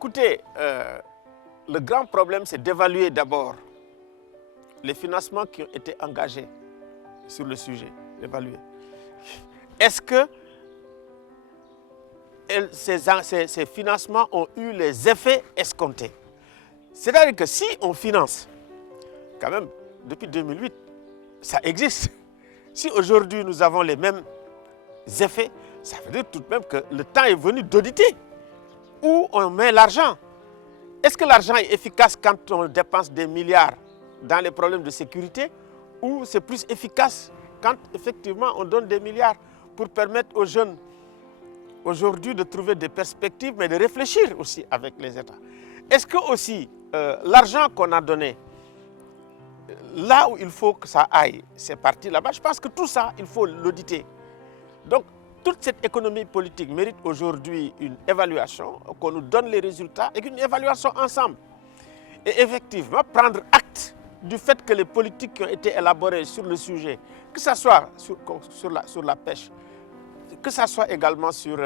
écoutez, le grand problème, c'est d'évaluer d'abord les financements qui ont été engagés sur le sujet. D'évaluer. Est-ce que ces financements ont eu les effets escomptés? C'est-à-dire que si on finance, quand même, depuis 2008, ça existe. Si aujourd'hui nous avons les mêmes effets, ça veut dire tout de même que le temps est venu d'auditer où on met l'argent. Est-ce que l'argent est efficace quand on dépense des milliards dans les problèmes de sécurité, ou c'est plus efficace quand effectivement on donne des milliards pour permettre aux jeunes aujourd'hui de trouver des perspectives, mais de réfléchir aussi avec les États? Est-ce que aussi l'argent qu'on a donné, là où il faut que ça aille, c'est parti là-bas? Je pense que tout ça, il faut l'auditer. Donc, toute cette économie politique mérite aujourd'hui une évaluation, qu'on nous donne les résultats et une évaluation ensemble. Et effectivement, prendre acte du fait que les politiques qui ont été élaborées sur le sujet, que ce soit sur la pêche, que ce soit également sur,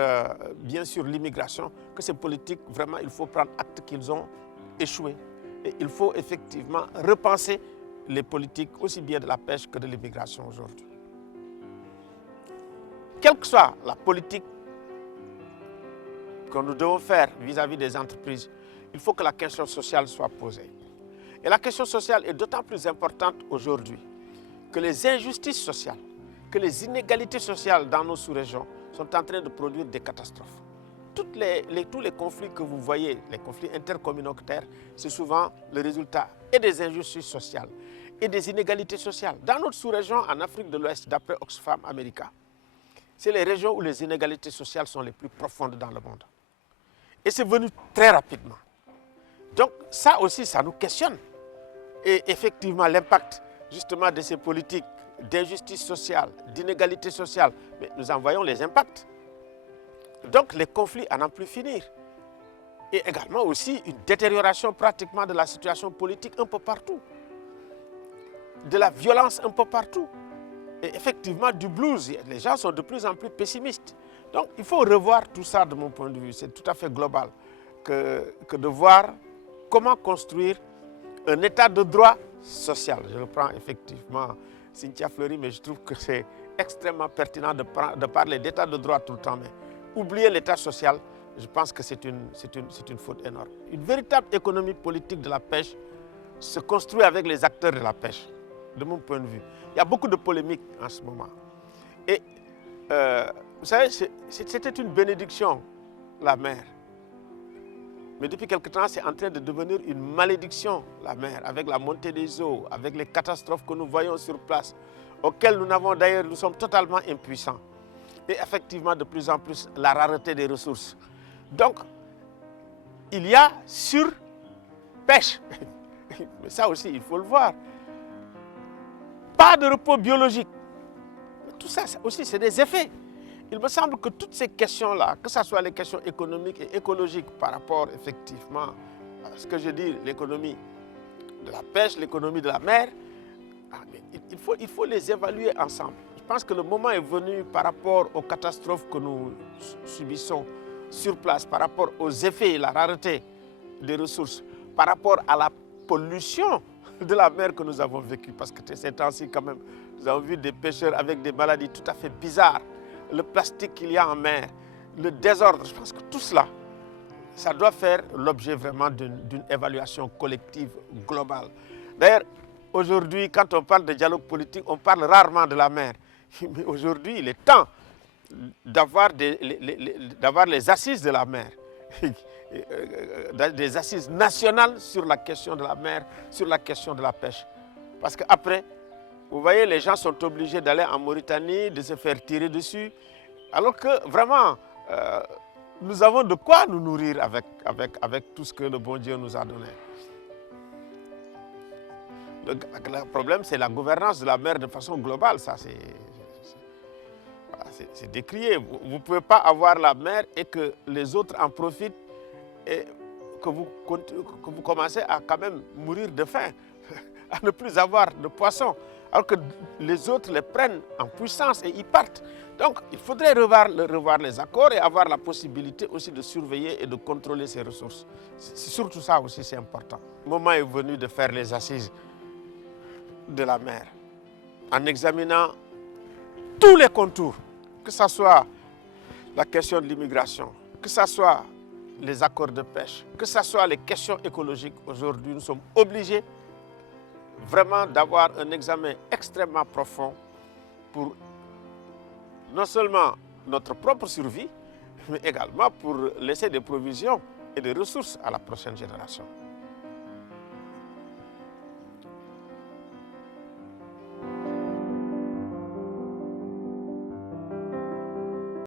bien sûr, l'immigration, que ces politiques, vraiment, il faut prendre acte qu'ils ont échoué. Et il faut effectivement repenser les politiques aussi bien de la pêche que de l'immigration aujourd'hui. Quelle que soit la politique que nous devons faire vis-à-vis des entreprises, il faut que la question sociale soit posée. Et la question sociale est d'autant plus importante aujourd'hui que les injustices sociales, que les inégalités sociales dans nos sous-régions sont en train de produire des catastrophes. Tous les conflits que vous voyez, les conflits intercommunautaires, c'est souvent le résultat et des injustices sociales et des inégalités sociales. Dans notre sous-région, en Afrique de l'Ouest, d'après Oxfam America, c'est les régions où les inégalités sociales sont les plus profondes dans le monde. Et c'est venu très rapidement. Donc ça aussi, ça nous questionne. Et effectivement, l'impact justement de ces politiques d'injustice sociale, d'inégalité sociale, mais nous en voyons les impacts. Donc les conflits à n'en plus finir. Et également aussi une détérioration pratiquement de la situation politique un peu partout. De la violence un peu partout. Et effectivement du blues, les gens sont de plus en plus pessimistes. Donc il faut revoir tout ça de mon point de vue, c'est tout à fait global, que de voir comment construire un état de droit social. Je reprends effectivement Cynthia Fleury, mais je trouve que c'est extrêmement pertinent de parler d'état de droit tout le temps. Mais oublier l'état social, je pense que c'est une faute énorme. Une véritable économie politique de la pêche se construit avec les acteurs de la pêche, de mon point de vue. Il y a beaucoup de polémiques en ce moment. Et vous savez, c'était une bénédiction, la mer. Mais depuis quelque temps, c'est en train de devenir une malédiction, la mer, avec la montée des eaux, avec les catastrophes que nous voyons sur place, auxquelles nous sommes totalement impuissants. Et effectivement, de plus en plus, la rareté des ressources. Donc, il y a surpêche. Mais ça aussi, il faut le voir. Pas de repos biologique. Tout ça aussi, c'est des effets. Il me semble que toutes ces questions-là, que ce soit les questions économiques et écologiques par rapport effectivement à ce que je dis, l'économie de la pêche, l'économie de la mer, il faut les évaluer ensemble. Je pense que le moment est venu par rapport aux catastrophes que nous subissons sur place, par rapport aux effets et la rareté des ressources, par rapport à la pollution de la mer que nous avons vécue. Parce que ces temps-ci, quand même, nous avons vu des pêcheurs avec des maladies tout à fait bizarres. Le plastique qu'il y a en mer, le désordre, je pense que tout cela, ça doit faire l'objet vraiment d'une évaluation collective globale. D'ailleurs, aujourd'hui, quand on parle de dialogue politique, on parle rarement de la mer. Mais aujourd'hui, il est temps d'avoir les assises de la mer, des assises nationales sur la question de la mer, sur la question de la pêche. Parce qu'après, vous voyez, les gens sont obligés d'aller en Mauritanie, de se faire tirer dessus, alors que vraiment, nous avons de quoi nous nourrir avec tout ce que le bon Dieu nous a donné. Le problème, c'est la gouvernance de la mer de façon globale. Ça, c'est décrié. Vous ne pouvez pas avoir la mer et que les autres en profitent et que vous commencez à quand même mourir de faim, à ne plus avoir de poissons. alors que les autres les prennent en puissance et ils partent. Donc, il faudrait revoir les accords et avoir la possibilité aussi de surveiller et de contrôler ces ressources. C'est surtout ça aussi, c'est important. Le moment est venu de faire les assises de la mer, en examinant tous les contours, que ce soit la question de l'immigration, que ce soit les accords de pêche, que ce soit les questions écologiques. Aujourd'hui, nous sommes obligés vraiment d'avoir un examen extrêmement profond pour non seulement notre propre survie, mais également pour laisser des provisions et des ressources à la prochaine génération.